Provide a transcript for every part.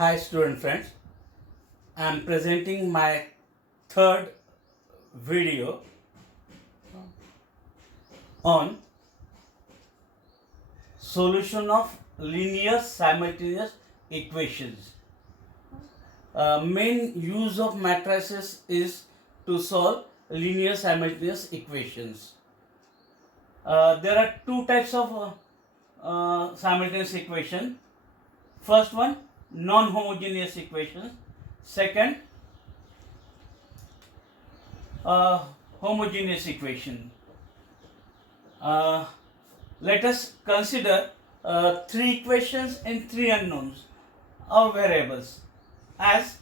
Hi student friends, I am presenting my third video on solution of linear simultaneous equations. Main use of matrices is to solve linear simultaneous equations. There are two types of simultaneous equation. First one, non-homogeneous equations. Second, homogeneous equation. Uh, Let us consider three equations and three unknowns or variables. As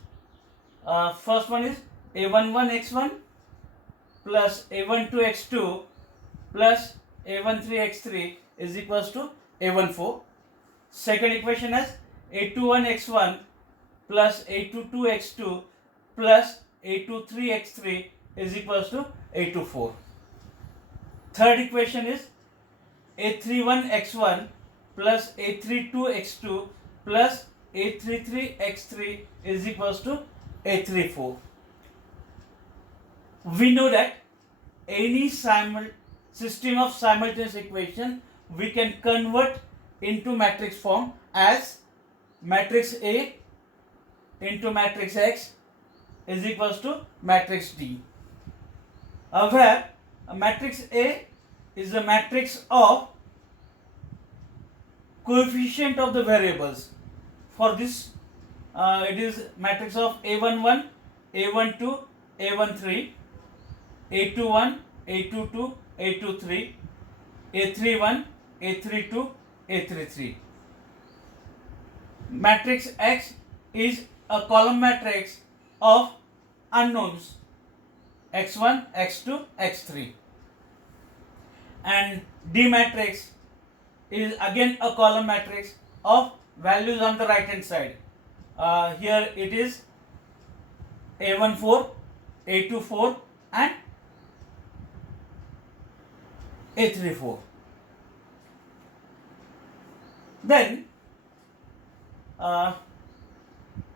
first one is a11x1 plus a12x2 plus a13x3 is equals to a14. Second equation is a21x1 plus a22x2 plus a23x3 is equals to a24. Third equation is a31x1 plus a32x2 plus a33x3 is equals to a34. We know that any system of simultaneous equation we can convert into matrix form as matrix A into matrix X is equals to matrix D, where a matrix A is the matrix of coefficient of the variables. For this, it is matrix of a11, a12, a13, a21, a22, a23, a31, a32, a33. Matrix X is a column matrix of unknowns x1, x2, x3. And D matrix is again a column matrix of values on the right hand side. Here it is a14, a24 and a34. Then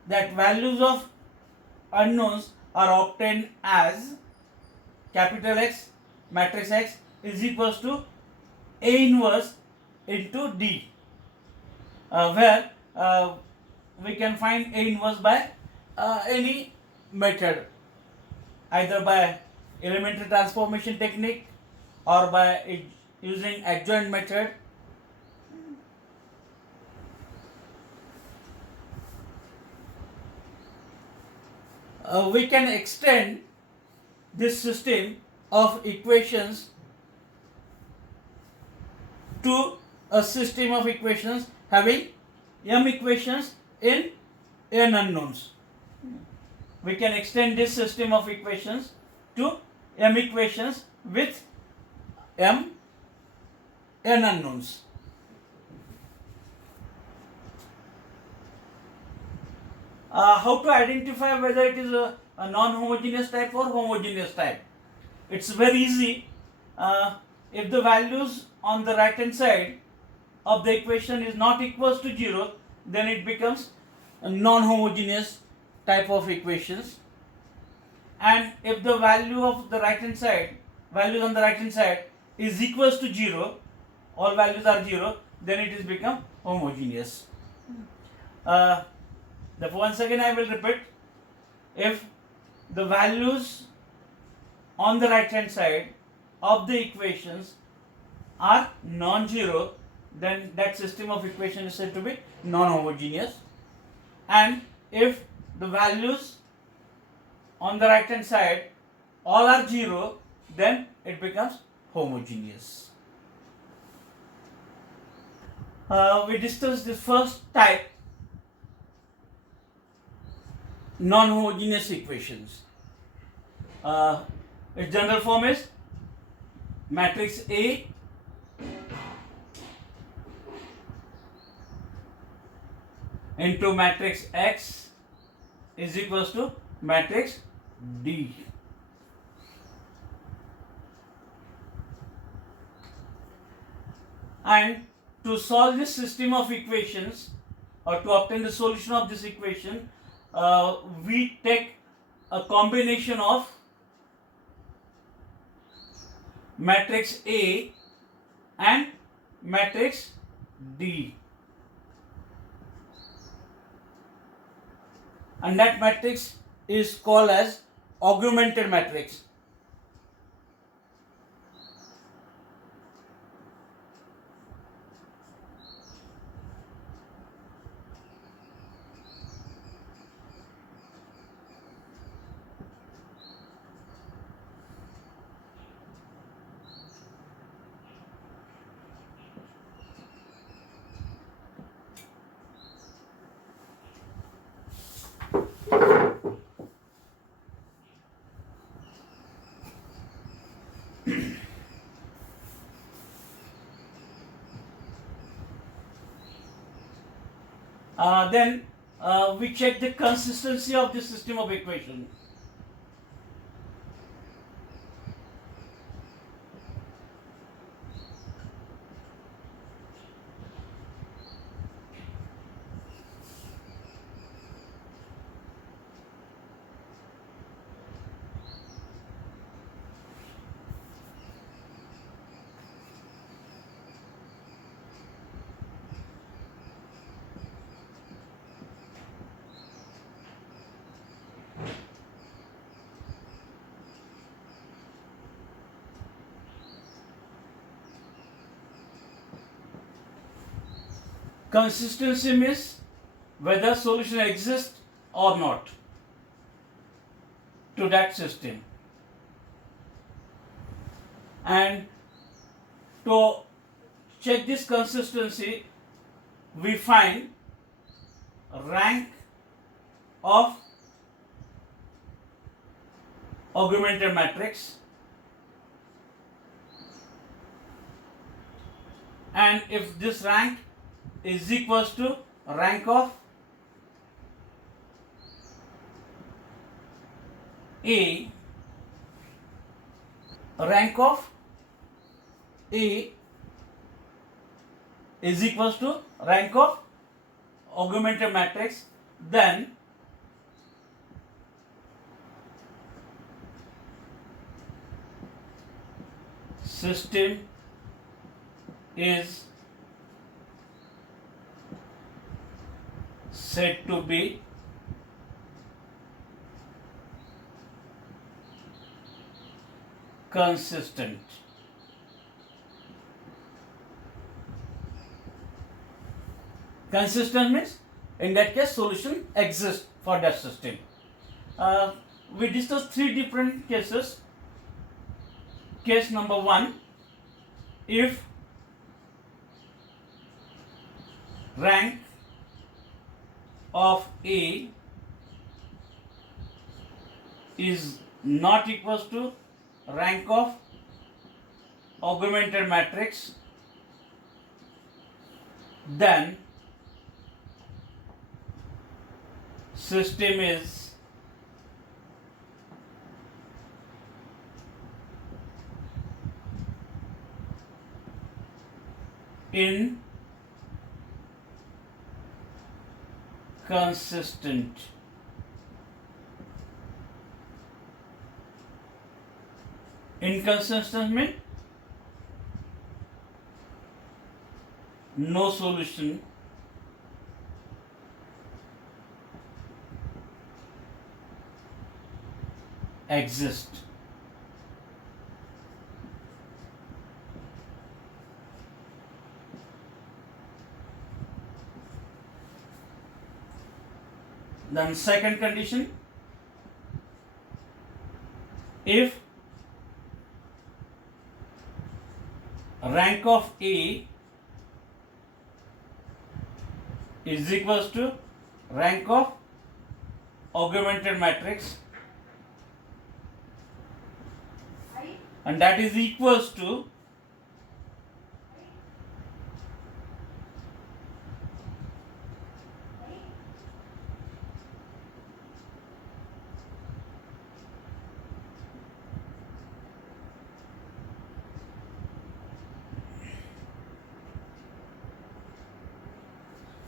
that values of unknowns are obtained as capital X matrix X is equals to A inverse into D, where we can find A inverse by any method, either by elementary transformation technique or by using adjoint method. We can extend this system of equations to a system of equations having m equations in n unknowns. We can extend this system of equations to m equations with m n unknowns. How to identify whether it is a non-homogeneous type or homogeneous type? It's very easy. If the values on the right hand side of the equation is not equals to 0, then it becomes a non-homogeneous type of equations. And if the value of the right hand side, values on the right hand side is equals to 0, all values are 0, then it is become homogeneous. Once again I will repeat, if the values on the right hand side of the equations are non-zero, then that system of equation is said to be non-homogeneous. And if the values on the right hand side all are 0, then it becomes homogeneous. We discussed the first type, non-homogeneous equations. Its general form is matrix A into matrix X is equals to matrix D. And to solve this system of equations, or to obtain the solution of this equation, we take a combination of matrix A and matrix D, and that matrix is called as augmented matrix. Then we check the consistency of the system of equation. Consistency means whether solution exists or not to that system. And to check this consistency, we find rank of augmented matrix, and if this rank is equals to rank of A, rank of A is equals to rank of augmented matrix, then system is said to be consistent. Consistent means in that case solution exists for that system. We discussed three different cases. Case number 1, if rank of A is not equals to rank of augmented matrix, then system is inconsistent. Inconsistent means no solution exists. Then second condition, if rank of A is equals to rank of augmented matrix, and that is equals to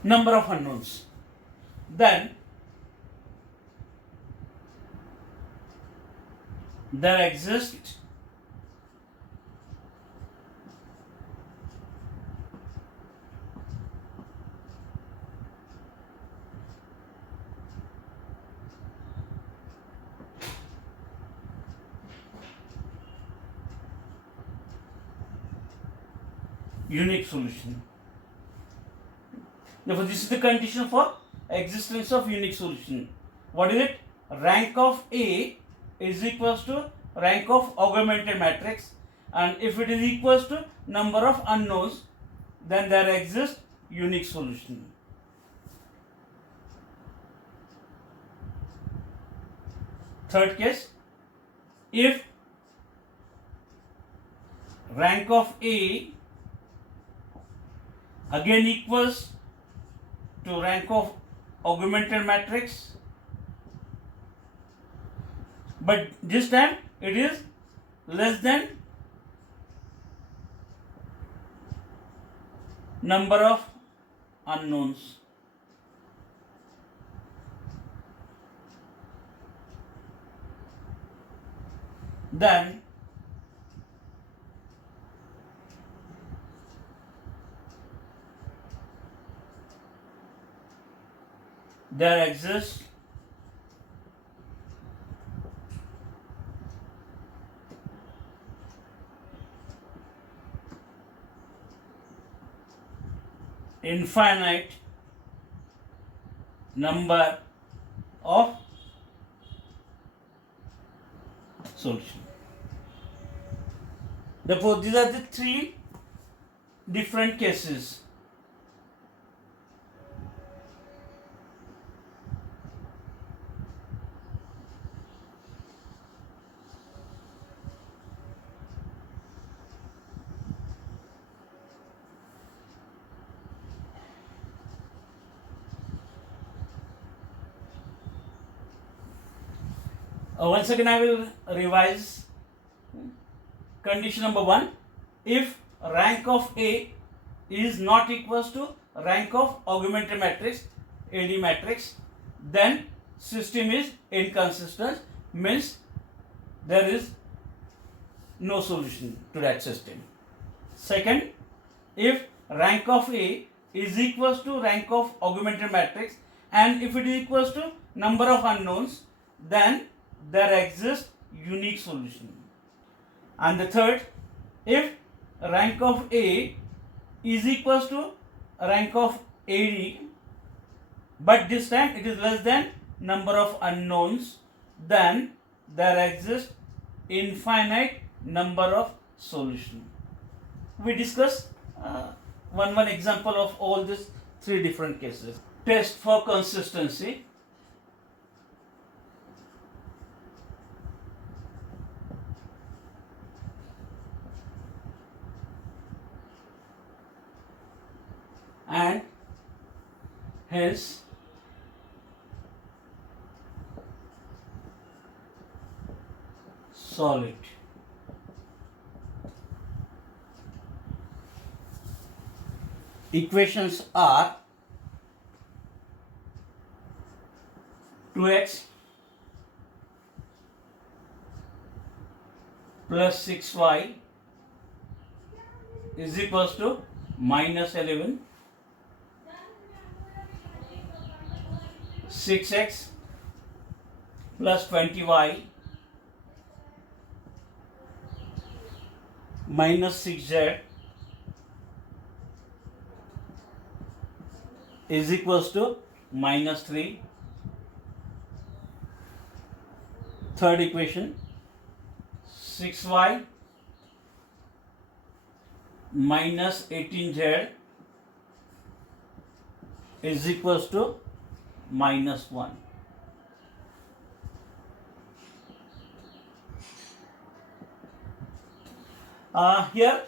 number of unknowns. Then there exist unique solution. Therefore, this is the condition for existence of unique solution. What is it? Rank of A is equals to rank of augmented matrix, and if it is equals to number of unknowns, then there exists unique solution. Third case, if rank of A again equals to rank of augmented matrix, but this time it is less than number of unknowns. Then there exists infinite number of solutions. Therefore, these are the three different cases. Once again, I will revise. Condition number 1, if rank of A is not equals to rank of augmented matrix, AD matrix, then system is inconsistent, means there is no solution to that system. Second, if rank of A is equals to rank of augmented matrix, and if it is equals to number of unknowns, then there exists unique solution. And the third, if rank of A is equals to rank of AD, but this time it is less than number of unknowns, then there exists infinite number of solution. We discuss one example of all these three different cases. Test for consistency. And hence solve it. Equations are 2x plus 6y is equals to minus 11, 6x plus 20y minus 6z is equals to minus 3. Third equation, 6y minus 18z is equals to minus 1. Here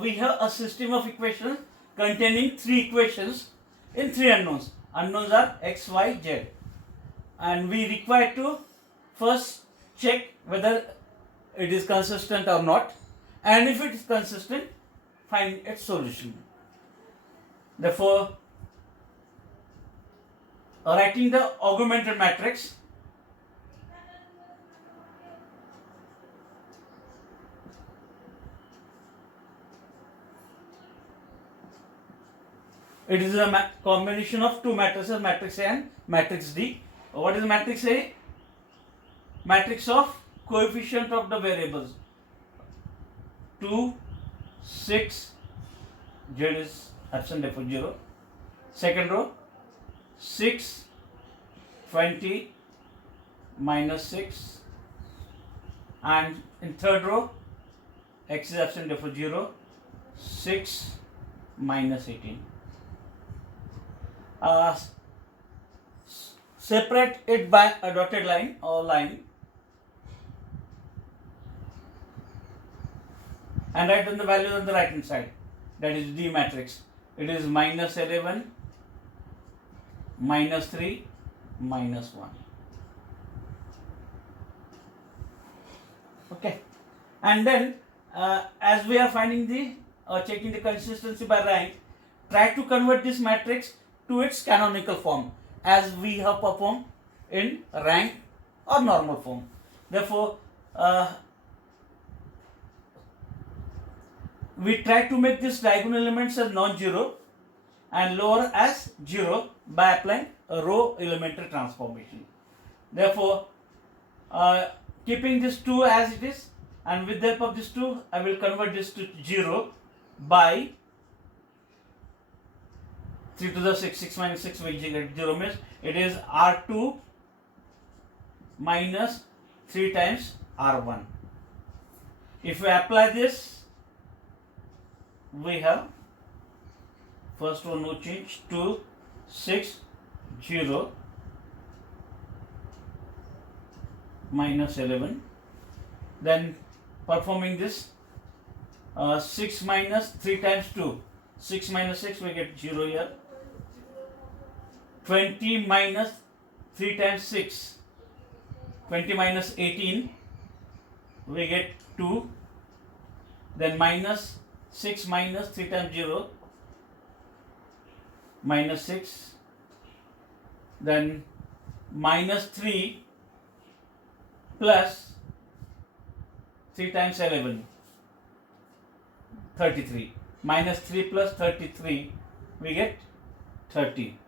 we have a system of equations containing three equations in three unknowns. Unknowns are x, y, z, and we require to first check whether it is consistent or not, and if it is consistent, find its solution. Therefore, writing the augmented matrix. It is a combination of two matrices, matrix A and matrix D. What is matrix A? Matrix of coefficient of the variables. 2, 6, Z is absent, therefore 0. Second row, 6, 20, minus 6. And in third row, X is absent, therefore 0. 6, minus 18. Separate it by a dotted line or line and write down the values on the right hand side. That is D matrix. It is minus 11, minus 3, minus 1. Okay. And then as we are finding the checking the consistency by rank, try to convert this matrix to its canonical form as we have performed in rank or normal form. Therefore, we try to make this diagonal elements as non-zero and lower as 0 by applying a row elementary transformation. Therefore, keeping this 2 as it is, and with the help of this 2, I will convert this to 0 by 3 to the 6, 6 minus 6, which is 0 means it is R2 minus 3 times R1. If we apply this, we have first one no change, 2, 6, 0, minus 11. Then performing this 6 minus 3 times 2, 6 minus 6, we get 0 here. 20 minus 3 times 6, 20 minus 18, we get 2. Then minus 6 minus 3 times 0, minus 6. Then minus 3 plus 3 times 11, 33. Minus 3 plus 33, we get 30.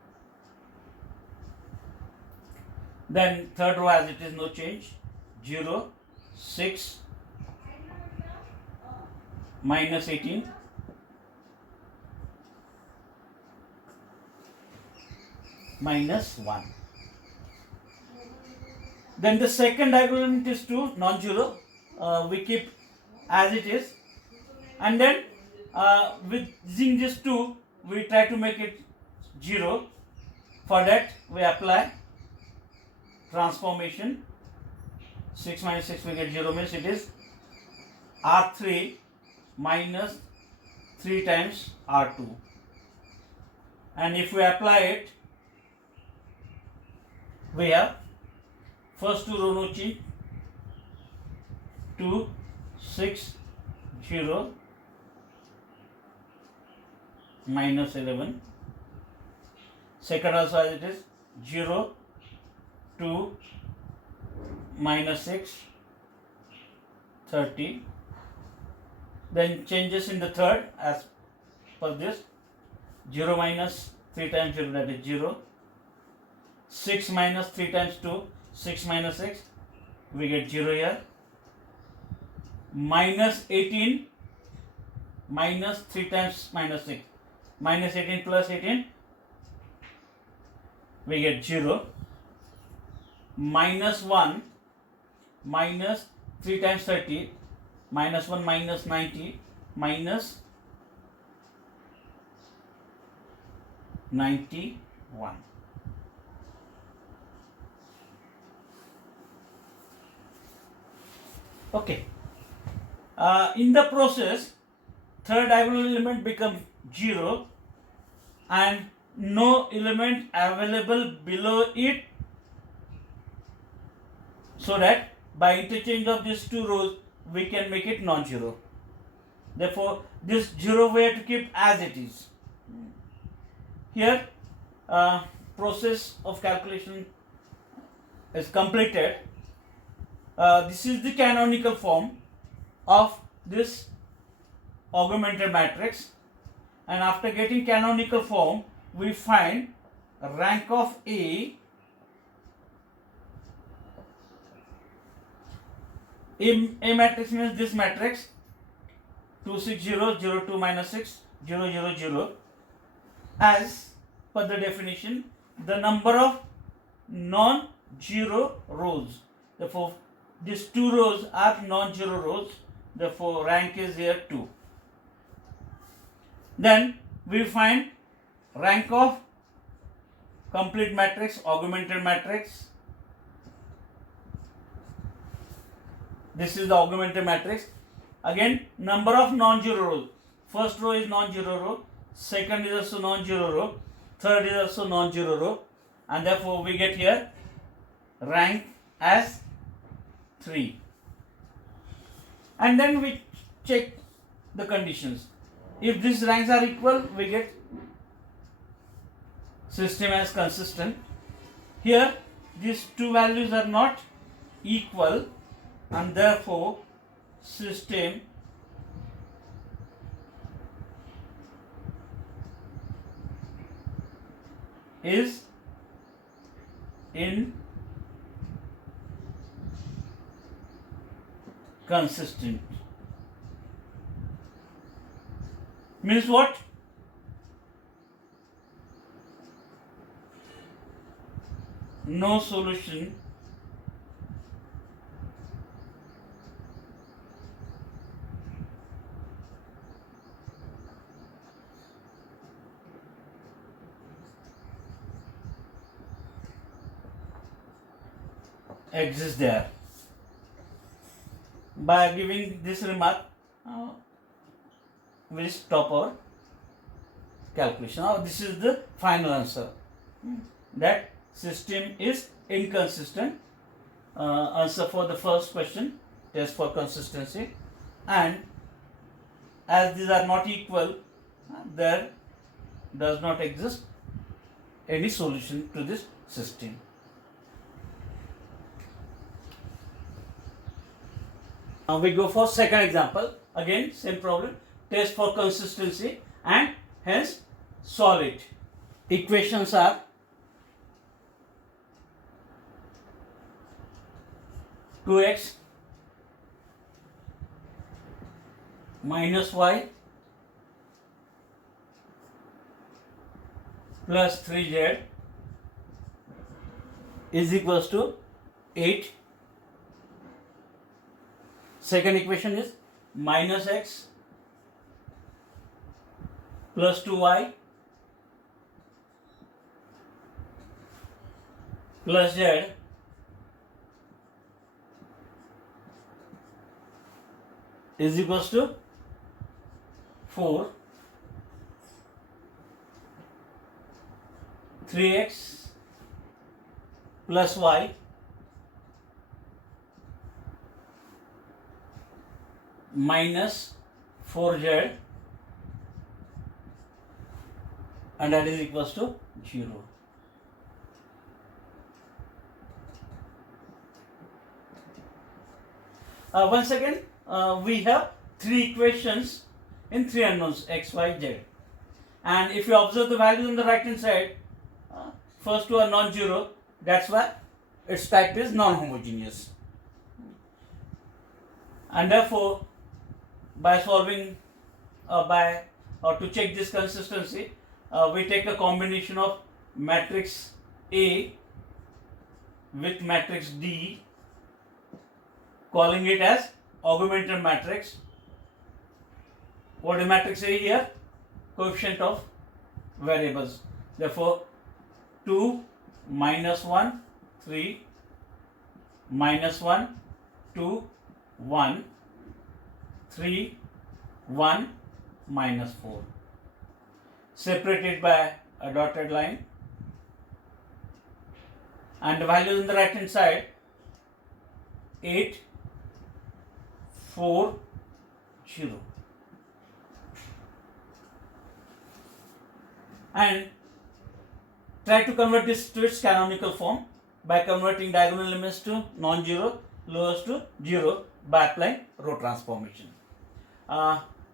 Then third row as it is, no change, 0, 6, minus 18, minus 1. Then the second diagonal element is 2, non-zero, we keep as it is, and then with using this 2, we try to make it 0. For that, we apply transformation. 6 minus 6, we get 0 means it is R3 minus 3 times R2. And if we apply it, we have first two row no change, 2, 6, 0, minus 11. Second also as it is, 0, 2, minus 6, 30. Then changes in the third as per this, 0 minus 3 times 0, that is 0. 6 minus 3 times 2, 6 minus 6, we get 0 here. Minus 18 minus 3 times minus 6, minus 18 plus 18, we get 0. Minus 1 minus 3 times 30, minus 1 minus 90, minus 91. Okay. In the process, third diagonal element becomes 0 and no element available below it, so that by interchange of these two rows we can make it non-zero. Therefore, this 0 we have to keep as it is. Here process of calculation is completed. This is the canonical form of this augmented matrix, and after getting canonical form we find rank of A matrix means this matrix 2 6 0 0 2 minus 6 0 0 0, as per the definition the number of non-zero rows. Therefore these two rows are non-zero rows, therefore rank is here 2. Then we find rank of complete matrix, augmented matrix. This is the augmented matrix. Again, number of non-zero rows. First row is non-zero row, second is also non-zero row, third is also non-zero row, and therefore we get here rank as 3. And then we check the conditions. If these ranks are equal, we get system as consistent. Here these two values are not equal, and therefore system is inconsistent. Means what? No solution exists there. By giving this remark, we stop our calculation. Now this is the final answer, that system is inconsistent. Answer for the first question, test for consistency, and as these are not equal, there does not exist any solution to this system. Now we go for second example. Again same problem, test for consistency, and hence solve it. Equations are two x minus y plus 3z is equals to 8. Second equation is minus x plus 2y plus z is equals to 4. 3x plus y minus 4z, and that is equals to 0. Once again, we have three equations in three unknowns x, y, z, and if you observe the values on the right hand side, first two are non-zero, that's why its type is non-homogeneous, and therefore by solving to check this consistency, we take a combination of matrix A with matrix D, calling it as augmented matrix. What is matrix A here? Coefficient of variables. Therefore 2 minus 1 3 minus 1 2 1 3 1 minus 4, separated by a dotted line, and the values on the right hand side 8 4 0, and try to convert this to its canonical form by converting diagonal elements to non-zero, lowest to zero by applying row transformation.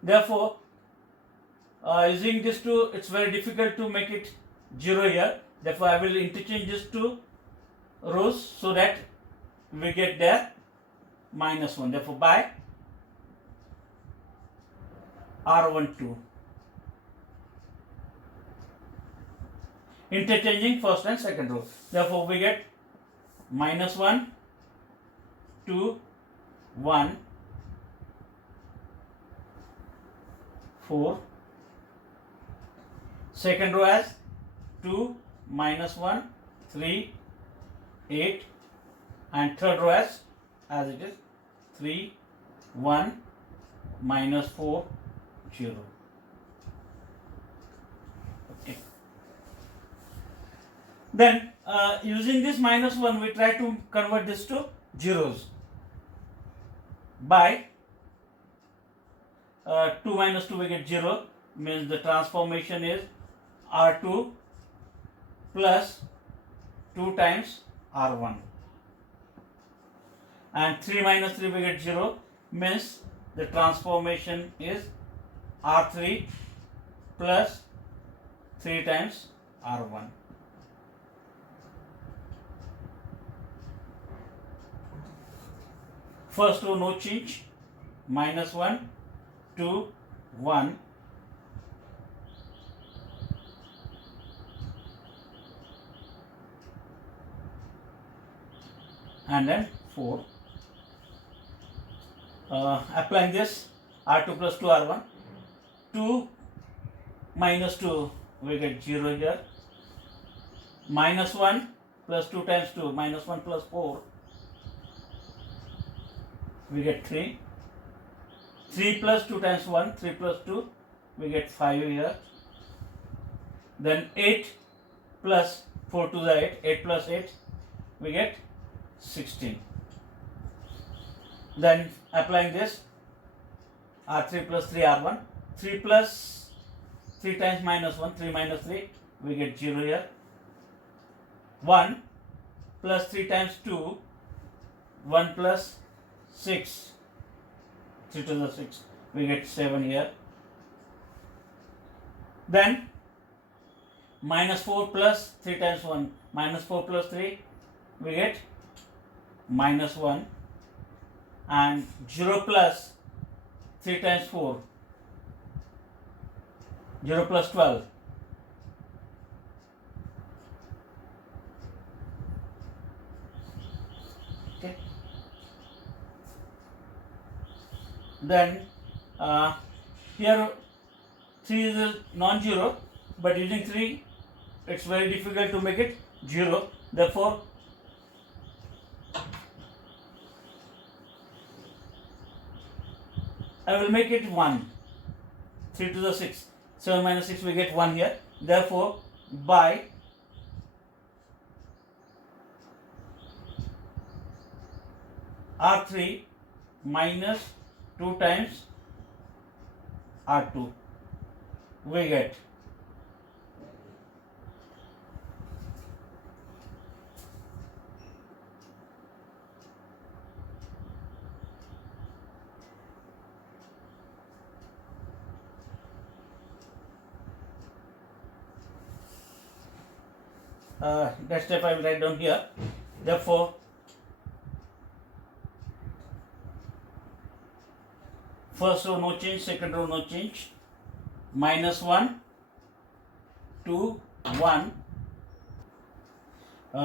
Therefore, using this two, it's very difficult to make it 0 here. Therefore, I will interchange these two rows so that we get there -1. Therefore, by R12, interchanging first and second row. Therefore, we get -1, 2, 1, 4. Second row as 2, -1, 3, 8, and third row as it is 3, 1, -4, 0. Okay. Then using this -1, we try to convert this to zeros by 2 minus 2 we get 0, means the transformation is R2 plus 2 times R1, and 3 minus 3 we get 0, means the transformation is R3 plus 3 times R1. First row no change, -1, 2, 1, and then 4. Applying this, R2 plus 2 R1, 2 minus 2 we get 0 here, -1 plus 2 times 2, -1 plus 4 we get 3, 3 plus 2 times 1, 3 plus 2 we get 5 here, then 8 plus 4 to the 8, 8 plus 8 we get 16. Then applying this, R3 plus 3 R1, 3 plus 3 times -1, 3 minus 3 we get 0 here, 1 plus 3 times 2, 1 plus 6, 3 to the 6 we get 7 here, then -4 plus 3 times 1, -4 plus 3 we get -1, and 0 plus 3 times 4, 0 plus 12, okay. Then here 3 is non-zero, but using 3 it's very difficult to make it 0. Therefore, I will make it 1. 3 to the 6. 7 minus 6 we get 1 here. Therefore, by R3 minus 2 times R2 we get that step I will write down here. Therefore, first row no change, second row no change, -1, 2, 1,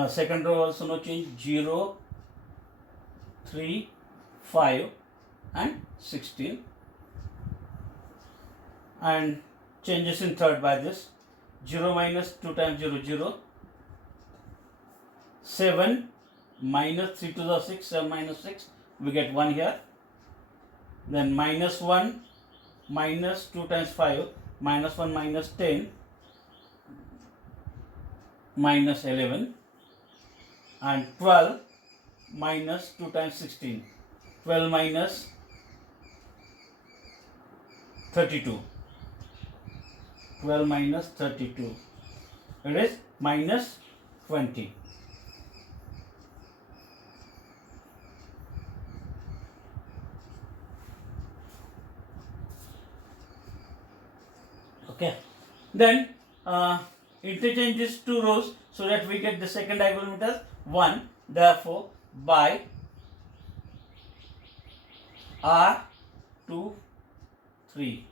second row also no change, 0, 3, 5 and 16, and changes in third by this, 0 minus 2 times 0, 0, 7 minus 3 to the 6, 7 minus 6 we get 1 here, then -1 minus 2 times 5, -1 minus 10, minus 11, and 12 minus 2 times 16, 12 minus 32, 12 minus 32, it is minus 20. Okay. Then interchange these two rows so that we get the second diagonal as 1. Therefore, by R 2 3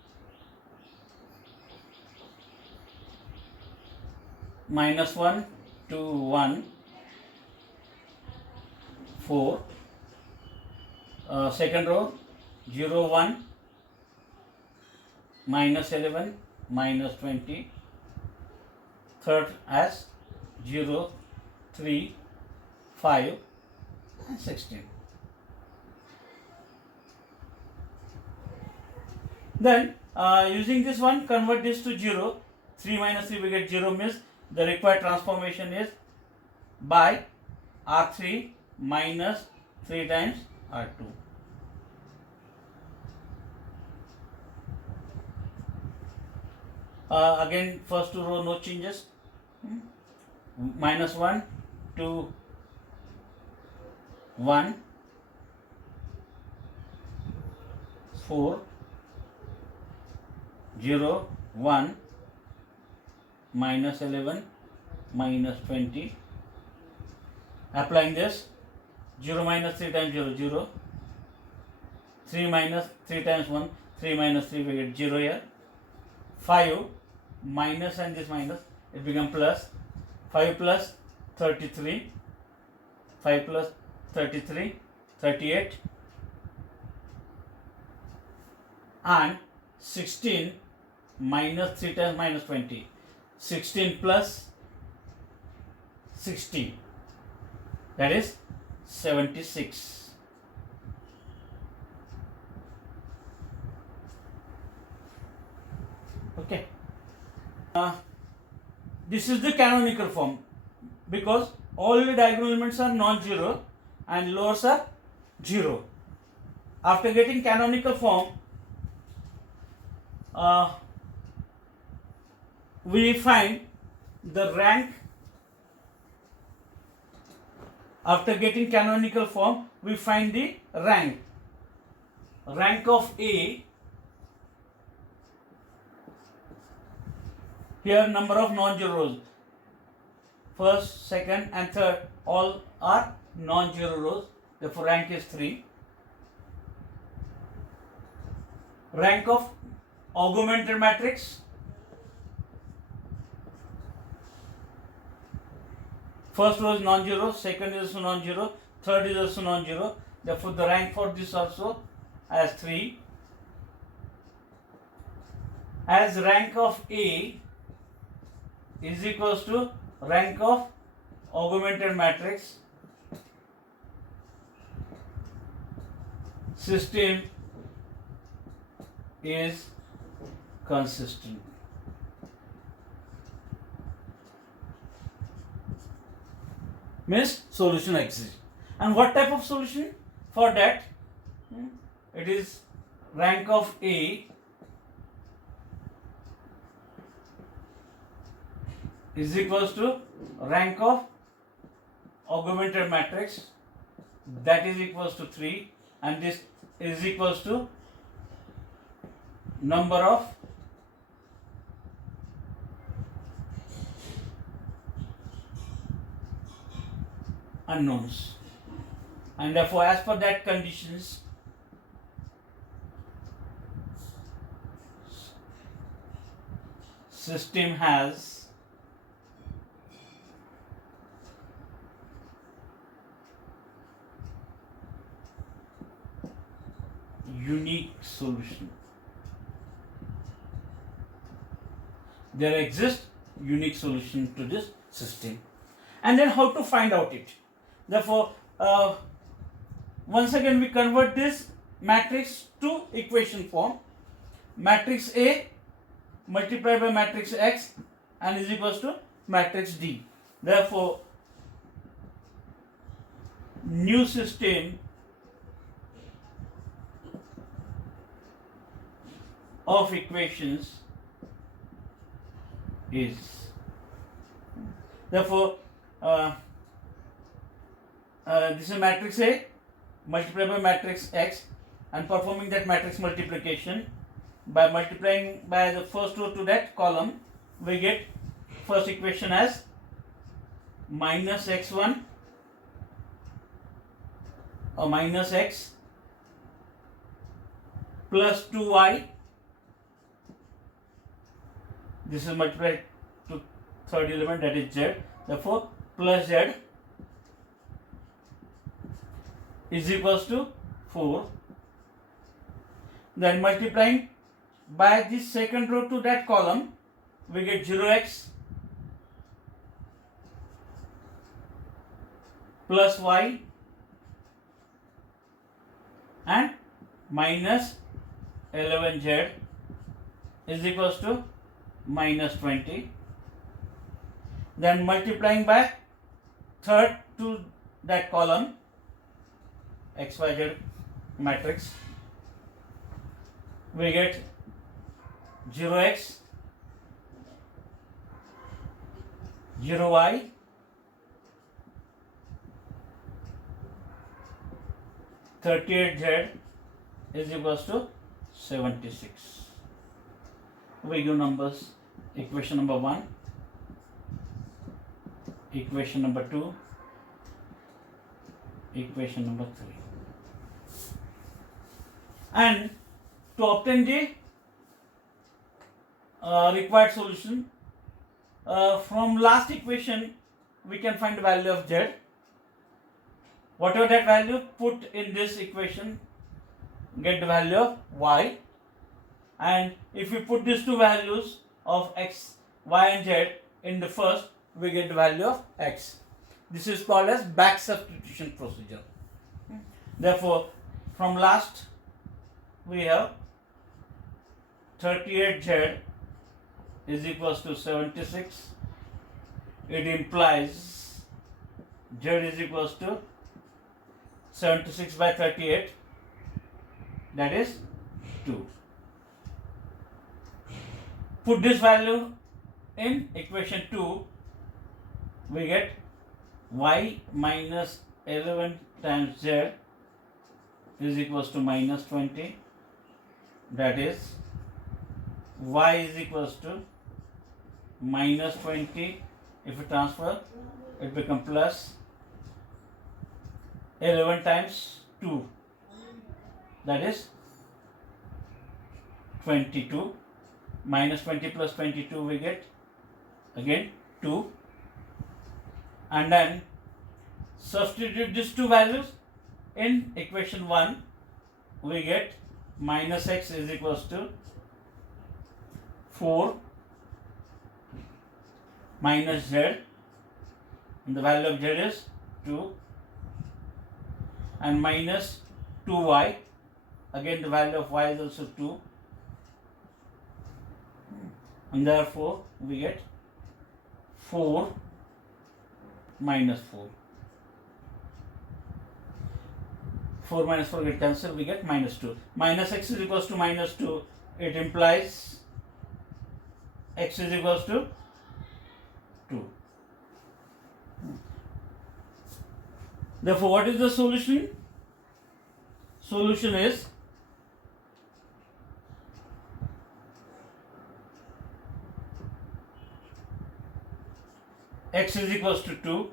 minus 1 2 1 4, second row 0 1 minus 11 minus 20, third as 0 3 5 and 16. Then using this one, convert this to 0. 3 minus 3 we get 0, means the required transformation is by R3 minus 3 times R2. Again, first two row no changes. Minus 1 2 1 4 0 1 minus 11 minus 20. Applying this, 0 minus 3 times 0 0, 3 minus 3 times 1 3 minus 3 we get 0 here, 5 minus and this minus it become plus, 5 plus 33, 5 plus 33 38 and 16 minus 3 times minus 20, 16 plus 60, that is 76. Okay. This is the canonical form because all the diagonal elements are non-zero and lowers are 0. After getting canonical form, we find the rank. After getting canonical form, we find the rank. Rank of A. Here number of non-zero rows. First, second and third all are non-zero rows. Therefore rank is 3. Rank of augmented matrix. First row is non-zero, second is also non-zero, third is also non-zero. Therefore the rank for this also as 3. As rank of A is equals to rank of augmented matrix, system is consistent. Means solution exists. And what type of solution? For that, it is rank of A is equals to rank of augmented matrix, that is equals to 3, and this is equals to number of unknowns, and therefore as per that conditions system has unique solution. There exists unique solution to this system. And then how to find out it? Therefore, once again we convert this matrix to equation form. Matrix A multiplied by matrix X and is equals to matrix D. Therefore, new system of equations is, Therefore, this is matrix A multiplied by matrix X, and performing that matrix multiplication by multiplying by the first row to that column, we get first equation as minus x1 or minus x plus 2y. This is multiplied to third element, that is z. Therefore, plus z is equals to 4. Then multiplying by this second row to that column, we get 0x plus y and minus 11z is equals to minus 20. Then multiplying by third to that column, xyz matrix, we get 0x, 0y, 38z is equals to 76. We give numbers: equation number 1, equation number 2, equation number 3. And to obtain the required solution, from last equation we can find the value of z. Whatever that value, put in this equation, get the value of y. And if we put these two values of x, y and z in the first, we get the value of x. This is called as back substitution procedure. Therefore, from last we have 38z is equals to 76. It implies z is equals to 76 by 38, that is 2. Put this value in equation 2, we get y minus 11 times z is equals to minus 20, that is y is equals to minus 20. If you transfer, it becomes plus 11 times 2, that is 22. Minus 20 plus 22, we get again 2. And then substitute these two values in equation 1, we get minus x is equals to 4 minus z, and the value of z is 2, and minus 2y, again the value of y is also 2, and therefore we get 4 minus 4. 4 minus 4 get cancelled, we get minus 2. Minus x is equals to minus 2. It implies x is equals to 2. Therefore, what is the solution? Solution is x is equals to 2,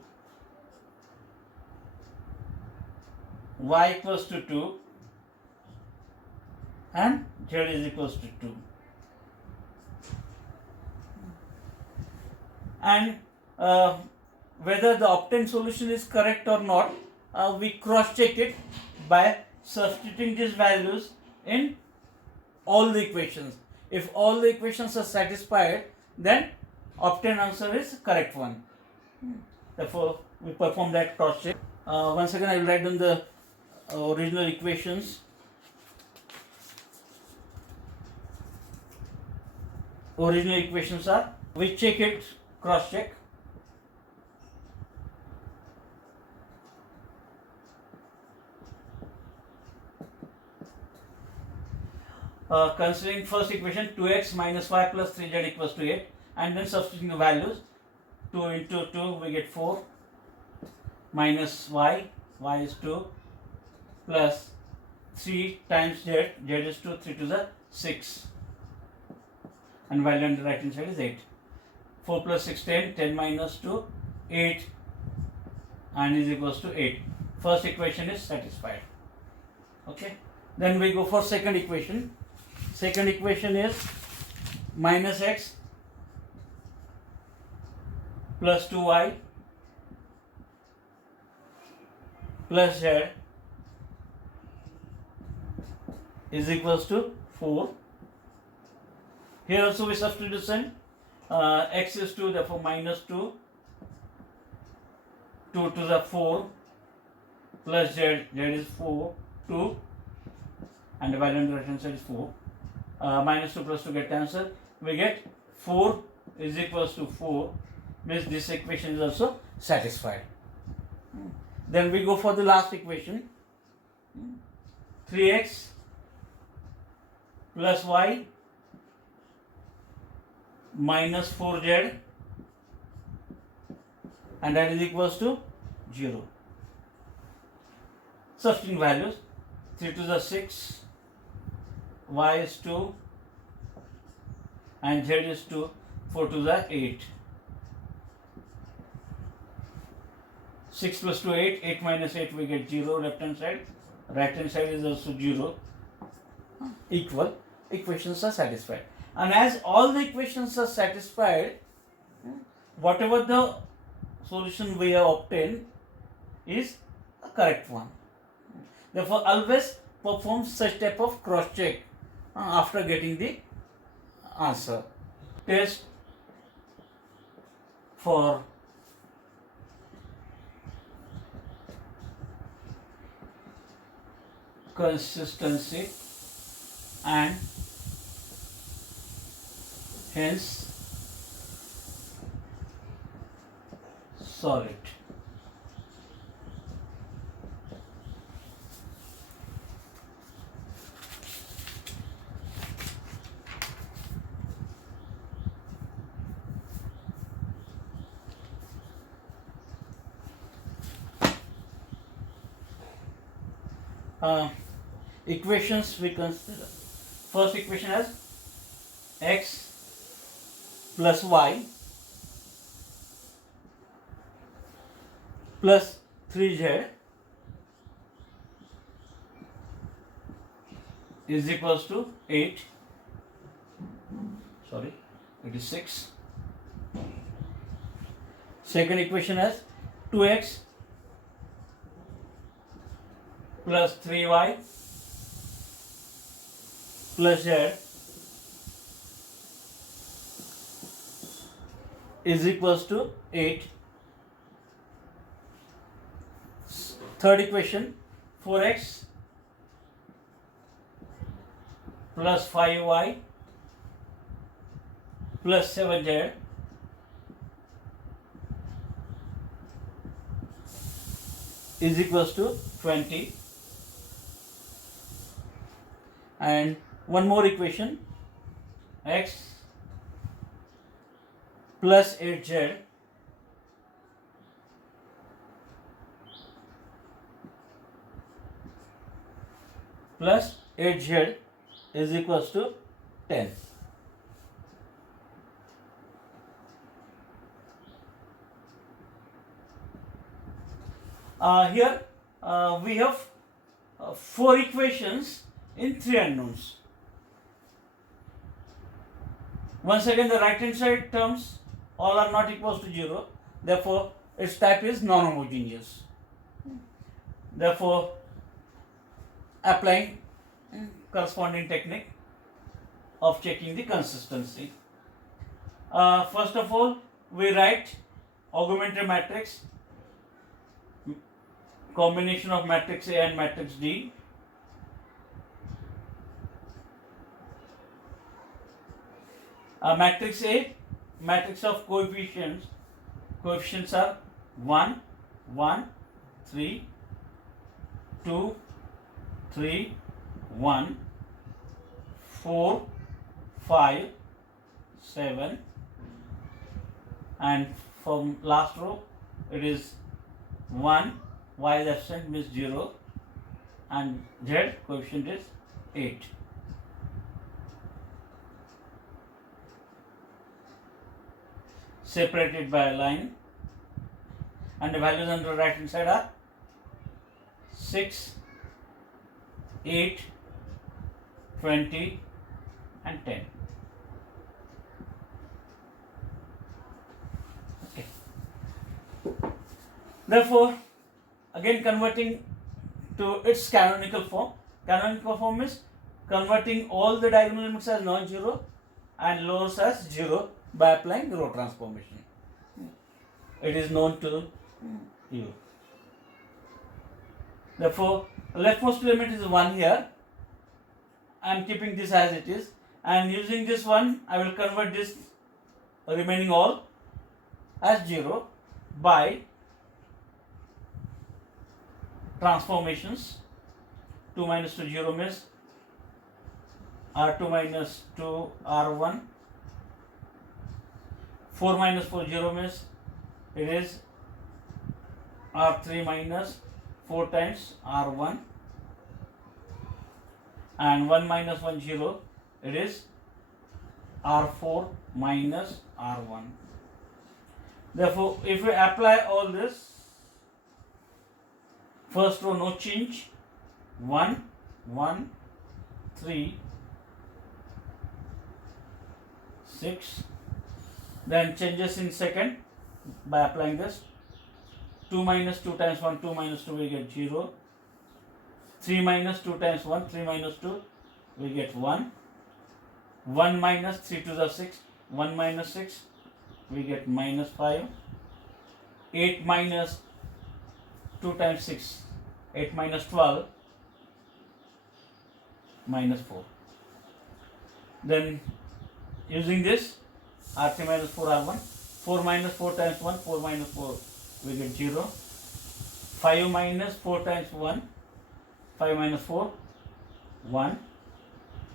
y equals to 2, and z is equals to 2. And whether the obtained solution is correct or not, we cross check it by substituting these values in all the equations. If all the equations are satisfied, then obtained answer is correct one. Therefore, we perform that cross check. Once again, I will write down the original equations. Original equations are, we check it, cross check. Considering first equation 2x minus y plus 3z equals to 8, and then substituting the values, 2 into 2 we get 4 minus y is 2 plus 3 times z is 2, 3 to the 6 and value on the right hand side is 8. 4 plus 6 10, 10 minus 2 8 and is equals to 8. First equation is satisfied. Okay, then we go for second equation. Second equation is minus x plus 2y plus z is equals to 4. Here also we substitution. X is 2, therefore minus 2, 2 to the 4 plus z is 4, 2 and the value on the right hand side is 4. Minus 2 plus 2 get answer. We get 4 is equals to 4, means this equation is also satisfied. Then we go for the last equation. 3x plus y minus 4z and that is equals to 0. Substituting values. 3 to the 6, y is 2 and z is 2, 4 to the 8. 6 plus 2 8, 8 minus 8 we get 0 left hand side, right hand side is also 0, equal. Equations are satisfied. And as all the equations are satisfied, whatever the solution we have obtained is a correct one. Therefore, always perform such type of cross check after getting the answer. Test for consistency and hence solve it. Equations we consider. First equation as x plus y plus 3z is equals to 8. Sorry, it is 6. Second equation as 2x plus 3y plus z is equals to 8. Third equation 4x plus 5y plus 7z is equals to 20. And one more equation, x plus 8z plus 8z is equals to 10. Here we have 4 equations in 3 unknowns. Once again, the right hand side terms all are not equals to 0. Therefore, its type is non-homogeneous. Therefore, applying corresponding technique of checking the consistency. First of all, we write augmented matrix, combination of matrix A and matrix D. Matrix A, matrix of coefficients. Coefficients are 1, 1, 3, 2, 3, 1, 4, 5, 7 and from last row it is 1, y is absent means 0, and z coefficient is 8. Separated by a line, and the values on the right hand side are 6, 8, 20 and 10. Okay. Therefore, again converting to its canonical form. Canonical form is converting all the diagonal elements as non-zero and lowers as 0 by applying row transformation. It is known to you. Therefore, leftmost element is 1 here. I am keeping this as it is, and using this one I will convert this remaining all as 0 by transformations. 2 minus 2 0 means R2 minus 2 R1. 4 minus 4 0 means it is R3 minus 4 times R1, and 1 minus 1 0 it is R4 minus R1. Therefore, if we apply all this, first row no change, 1, 1, 3, 6, then changes in second by applying this. 2 minus 2 times 1, 2 minus 2 we get 0. 3 minus 2 times 1, 3 minus 2 we get 1. 1 minus 3 to the 6, 1 minus 6 we get minus 5. 8 minus 2 times 6, 8 minus 12 minus 4. Then using this R3 minus 4 R1, 4 minus 4 times 1, 4 minus 4 we get 0. 5 minus 4 times 1, 5 minus 4 1.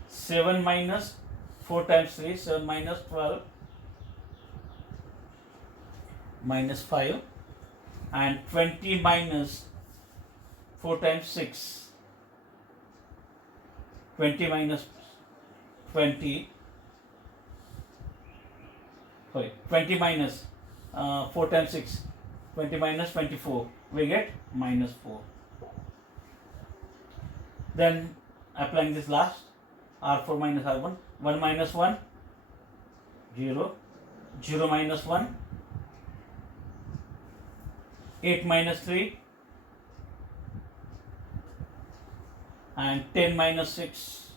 7 minus 4 times 3, 7 minus 12 minus 5, and 20 minus 4 times 6, 20 minus 20, 20 minus 4 times 6, 20 minus 24, we get minus 4. Then applying this last, R4 minus R1, 1 minus 1, 0, 0 minus 1, 8 minus 3, and 10 minus 6.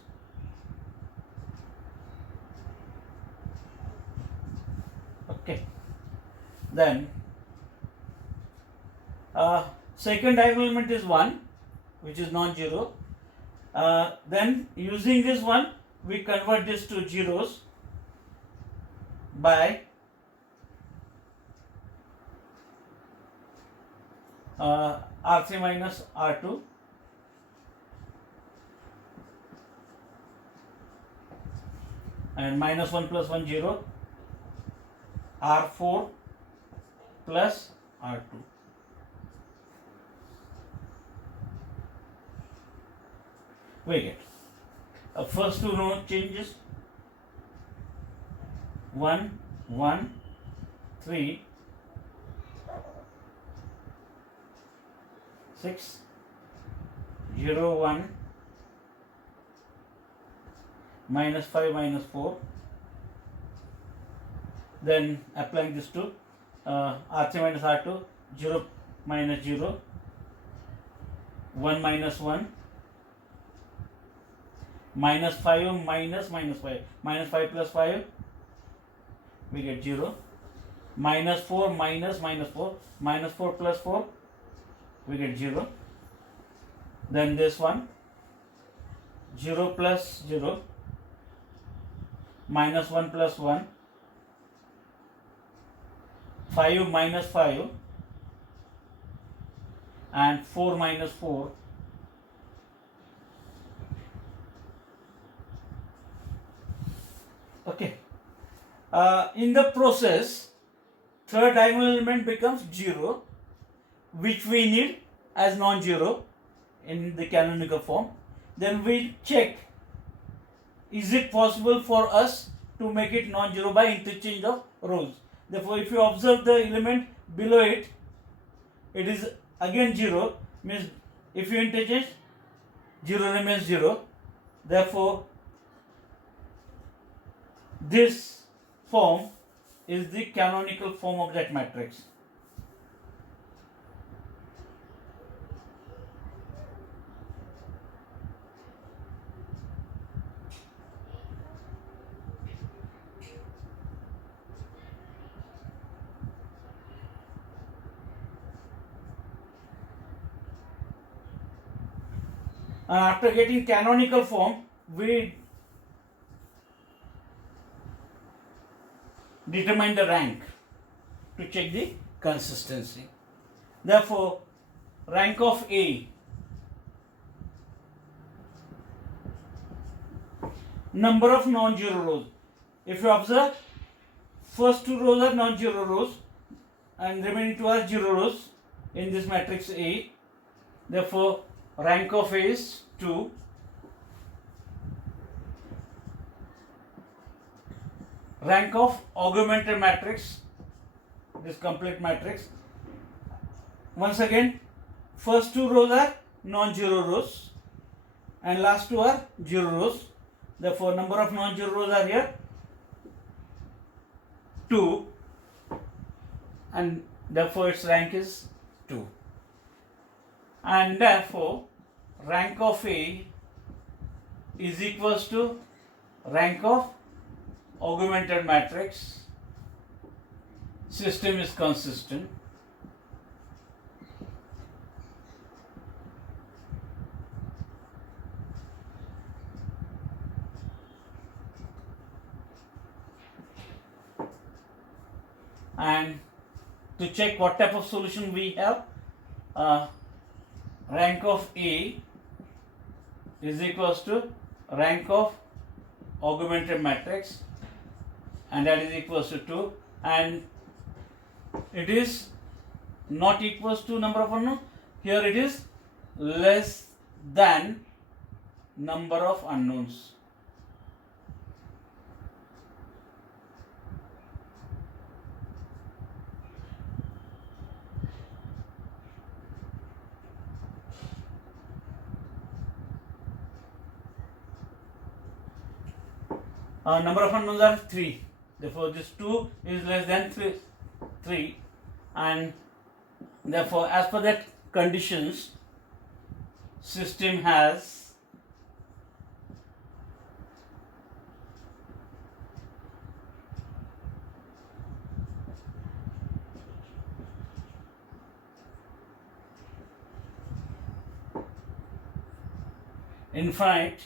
Okay. Then second diagonal element is 1, which is non-zero. Then using this one we convert this to zeros by R3 minus R2, and minus 1 plus 1 0, R4 plus R2. We get first two row changes, 1, 1, 3, 6, 0, 1, minus 5, minus 4. Then applying this to R3 minus R2, 0 minus 0, 1 minus 1, minus 5 minus minus 5, minus 5 plus 5, we get 0, minus 4 minus minus 4, minus 4 plus 4, we get 0. Then this one, 0 plus 0, minus 1 plus 1, 5 minus 5, and 4 minus 4. Okay. In the process, third diagonal element becomes 0, which we need as non-zero in the canonical form. Then we check, is it possible for us to make it non-zero by interchange of rows. Therefore, if you observe the element below it, it is again 0, means if you interchange, 0 remains 0. Therefore, this form is the canonical form of that matrix. After getting canonical form, we determine the rank to check the consistency. Therefore, rank of A, number of non-zero rows. If you observe, first two rows are non-zero rows and remaining two are zero rows in this matrix A. Therefore, rank of A is 2. Rank of augmented matrix, this complete matrix. Once again, first two rows are non-zero rows and last two are zero rows. Therefore, number of non-zero rows are here 2, and therefore its rank is 2. And therefore, rank of A is equals to rank of augmented matrix. System is consistent. And to check what type of solution we have, rank of A is equals to rank of augmented matrix, and that is equals to 2, and it is not equals to number of unknowns. Here it is less than number of unknowns. Number of unknowns are 3. Therefore, this 2 is less than 3, and therefore, as per that conditions, system has infinite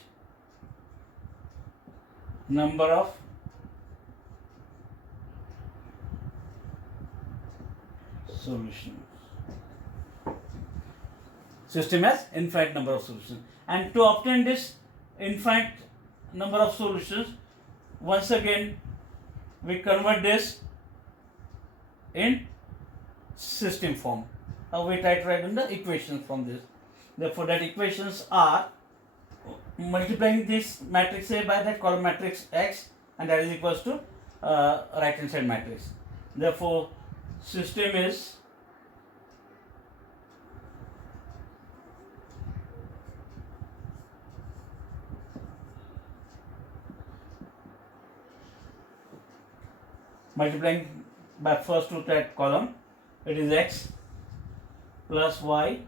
number of solutions. System has infinite number of solutions, and to obtain this infinite number of solutions, once again we convert this in system form. Now we try to write in the equations from this. Therefore, that equations are multiplying this matrix A by that column matrix X, and that is equals to right hand side matrix. Therefore, system is multiplying by first to that column, it is X plus Y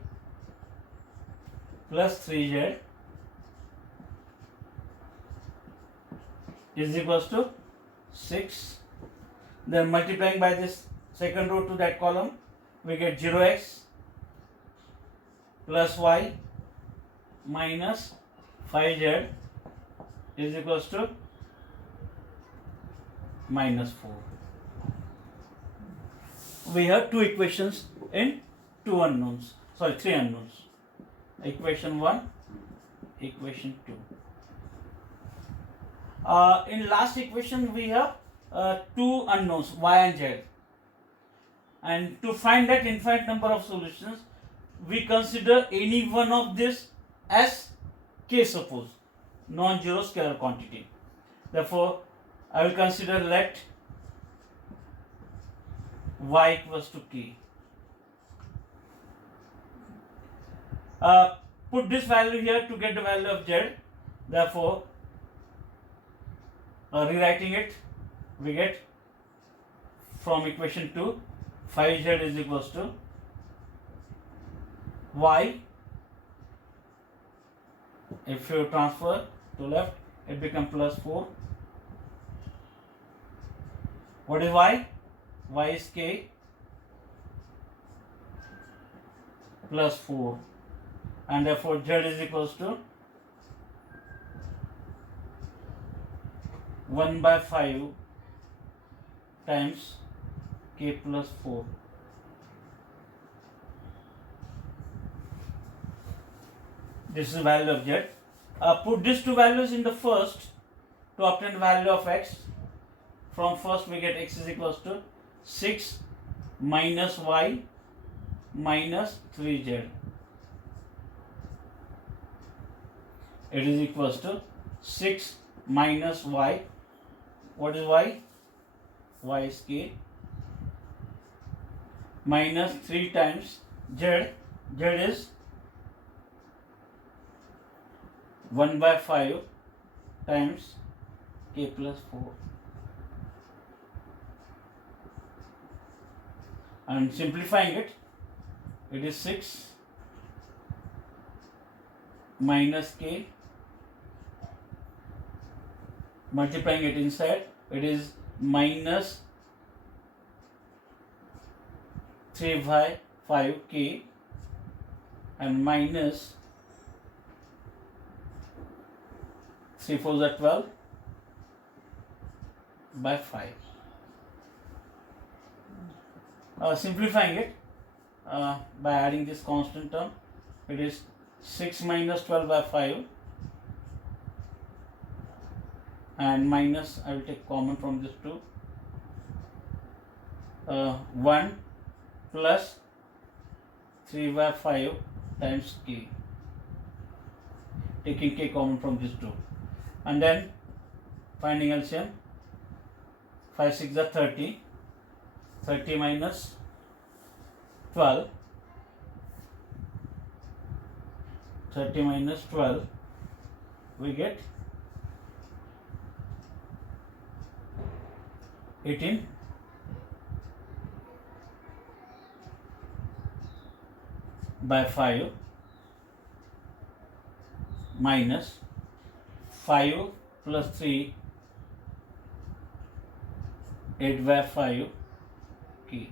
plus 3Z is equals to 6. Then multiplying by this second row to that column, we get 0x plus y minus 5z is equals to minus 4. We have two equations in three unknowns. Equation 1, equation 2. In last equation we have two unknowns, y and z. And to find that infinite number of solutions, we consider any one of this as k, suppose non-zero scalar quantity. Therefore, I will consider let y equals to k. Put this value here to get the value of z. Therefore, rewriting it, we get from equation 2 5z is equals to y. If you transfer to left, it becomes plus 4. What is y? Y is k plus 4, and therefore z is equals to 1 by 5 times k plus 4. This is the value of z. Put these two values in the first to obtain value of x. From first we get x is equals to 6 minus y minus 3z. It is equals to 6 minus y. What is y? Y is k. Minus 3 times z. Z is 1 by 5 times k plus 4. And simplifying it, it is 6 minus k, multiplying it inside, it is minus 3 by 5k and minus 3 4s are 12 by 5. Simplifying it by adding this constant term, it is 6 minus 12 by 5 and minus, I will take common from this 2, 1 plus 3 by 5 times k, taking k common from this 2, and then finding LCM. 5 6 are 30, 30 minus 12, 30 minus 12, we get 18 by 5 minus 5 plus 3, 8 by 5 k.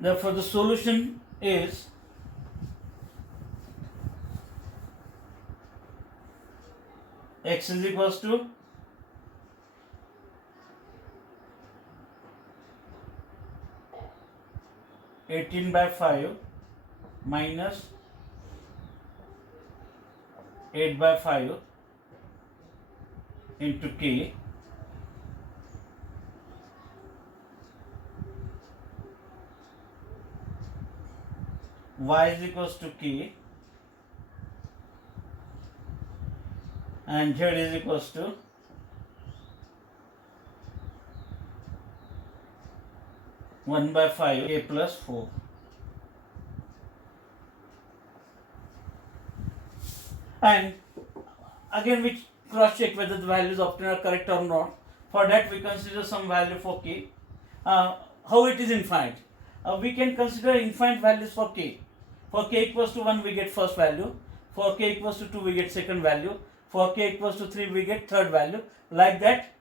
Therefore, the solution is x is equals to 18 by 5 minus 8 by 5 into k, y is equals to k, and z is equals to one by 5 k plus 4. And again we cross check whether the values obtained are correct or not. For that we consider some value for k. How it is infinite? We can consider infinite values for k. For k equals to 1 we get first value. For k equals to 2 we get second value. For k equals to 3 we get third value. Like that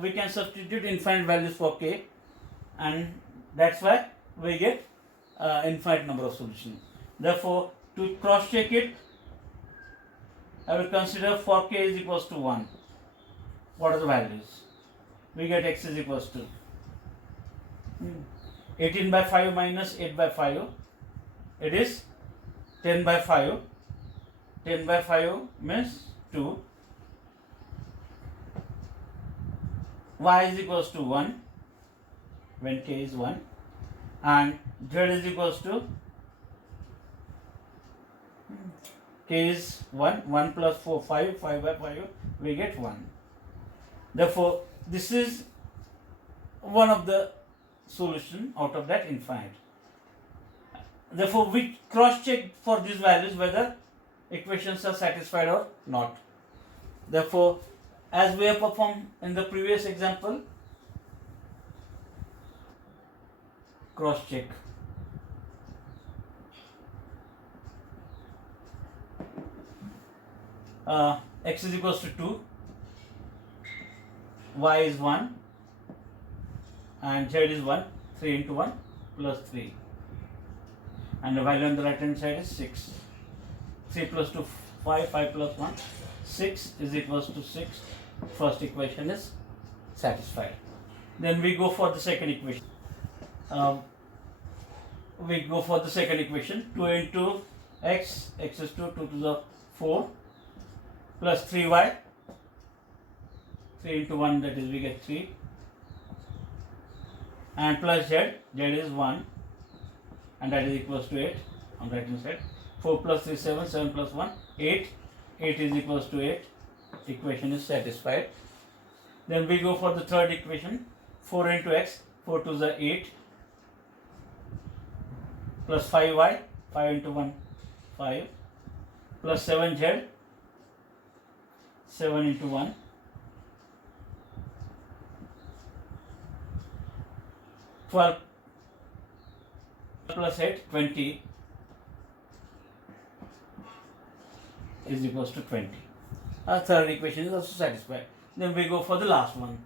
we can substitute infinite values for k, and that's why we get infinite number of solutions. Therefore, to cross check it, I will consider for k is equals to 1. What are the values? We get x is equals to 18 by 5 minus 8 by 5. It is 10 by 5. 10 by 5 means 2. y is equals to 1 when k is 1, and z is equals to k is 1, 1 plus 4, 5, 5 by 5, we get 1. Therefore, this is one of the solution out of that infinite. Therefore, we cross-check for these values whether equations are satisfied or not. Therefore, as we have performed in the previous example, cross-check. X is equals to 2, y is 1, and z is 1, 3 into 1 plus 3. And the value on the right hand side is 6. 3 plus 2, 5, 5 plus 1, 6 is equals to 6. First equation is satisfied. Then we go for the second equation. We go for the second equation. 2 into x, x is 2, 2 to the 4, plus 3y, 3 into 1, that is we get 3, and plus z, z is 1, and that is equals to 8 on the right hand side. 4 plus 3, 7, 7 plus 1, 8, 8 is equals to 8, equation is satisfied. Then we go for the third equation. 4 into x, 4 to the 8, plus 5y, 5 into 1, 5, plus 7z, 7 into 1, plus 8, 20 is equals to 20. Our third equation is also satisfied. Then we go for the last one.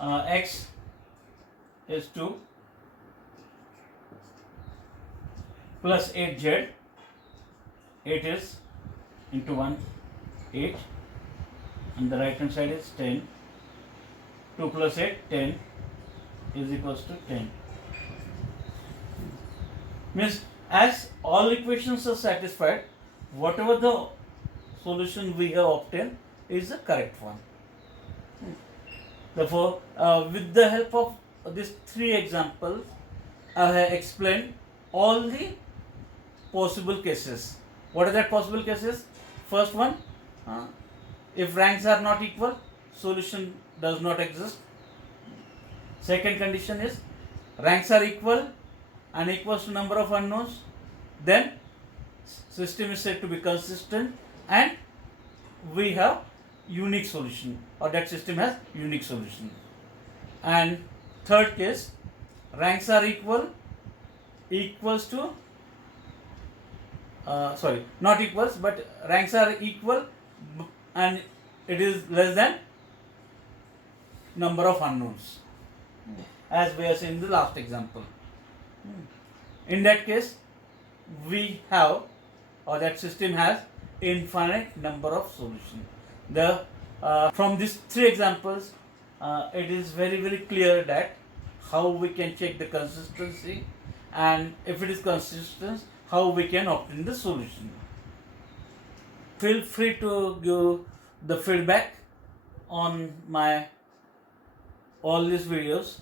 X is 2 plus 8z, 8 is into 1, 8, and the right hand side is 10. 2 plus 8, 10 is equals to 10. Means as all equations are satisfied, whatever the solution we have obtained is the correct one. Therefore, with the help of these three examples, I have explained all the possible cases. What are the possible cases? First one, if ranks are not equal, solution does not exist. Second condition is ranks are equal and equals to number of unknowns, then system is said to be consistent and we have unique solution, or that system has unique solution. And third case, ranks are equals to not equals, but ranks are equal and it is less than number of unknowns, as we have seen in the last example. In that case, we have, or that system has, infinite number of solutions. From these three examples, it is very clear that how we can check the consistency, and if it is consistent, how we can obtain the solution. Feel free to give the feedback on all these videos.